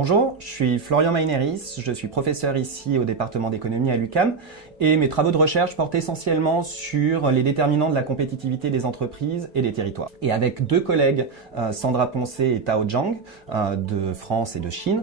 Bonjour, je suis Florian Maineris, je suis professeur ici au département d'économie à l'UQAM et mes travaux de recherche portent essentiellement sur les déterminants de la compétitivité des entreprises et des territoires. Et avec deux collègues, Sandra Poncé et Tao Zhang, de France et de Chine,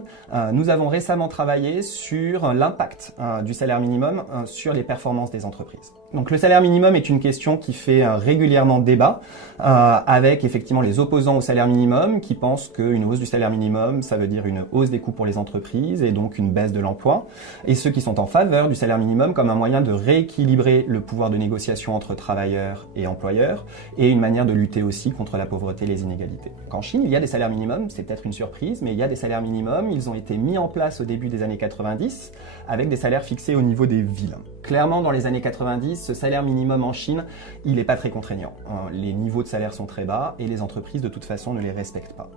nous avons récemment travaillé sur l'impact du salaire minimum sur les performances des entreprises. Donc le salaire minimum est une question qui fait régulièrement débat, avec effectivement les opposants au salaire minimum qui pensent qu'une hausse du salaire minimum, ça veut dire une hausse des coûts pour les entreprises et donc une baisse de l'emploi, et ceux qui sont en faveur du salaire minimum comme un moyen de rééquilibrer le pouvoir de négociation entre travailleurs et employeurs et une manière de lutter aussi contre la pauvreté et les inégalités. En Chine, il y a des salaires minimums, c'est peut-être une surprise, mais il y a des salaires minimums, ils ont été mis en place au début des années 90 avec des salaires fixés au niveau des villes. Clairement, dans les années 90, ce salaire minimum en Chine, il n'est pas très contraignant. Les niveaux de salaire sont très bas et les entreprises de toute façon ne les respectent pas.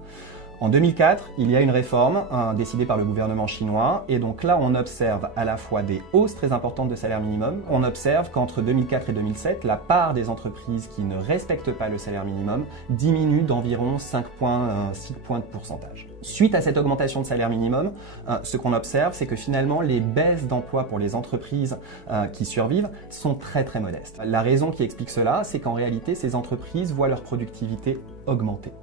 En 2004, il y a une réforme décidée par le gouvernement chinois et donc là on observe à la fois des hausses très importantes de salaire minimum. On observe qu'entre 2004 et 2007, la part des entreprises qui ne respectent pas le salaire minimum diminue d'environ 6 points de pourcentage. Suite à cette augmentation de salaire minimum, ce qu'on observe, c'est que finalement les baisses d'emploi pour les entreprises qui survivent sont très modestes. La raison qui explique cela, c'est qu'en réalité, ces entreprises voient leur productivité augmenter.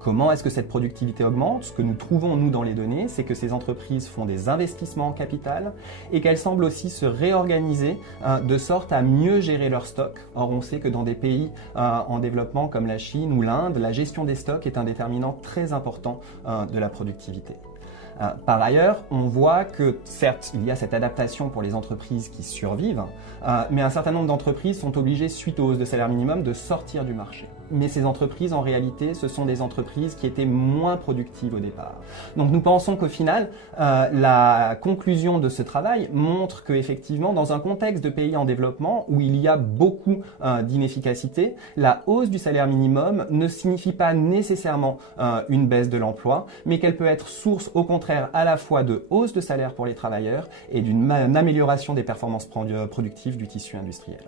Comment est-ce que cette productivité augmente? Ce que nous trouvons, nous, dans les données, c'est que ces entreprises font des investissements en capital et qu'elles semblent aussi se réorganiser de sorte à mieux gérer leurs stocks. Or, on sait que dans des pays en développement comme la Chine ou l'Inde, la gestion des stocks est un déterminant très important de la productivité. Par ailleurs, on voit que certes, il y a cette adaptation pour les entreprises qui survivent, mais un certain nombre d'entreprises sont obligées, suite aux hausses de salaire minimum, de sortir du marché. Mais ces entreprises, en réalité, ce sont des entreprises qui étaient moins productives au départ. Donc nous pensons qu'au final, la conclusion de ce travail montre qu'effectivement, dans un contexte de pays en développement où il y a beaucoup d'inefficacité, la hausse du salaire minimum ne signifie pas nécessairement une baisse de l'emploi, mais qu'elle peut être source, au contraire, à la fois de hausse de salaire pour les travailleurs et d'une amélioration des performances productives du tissu industriel.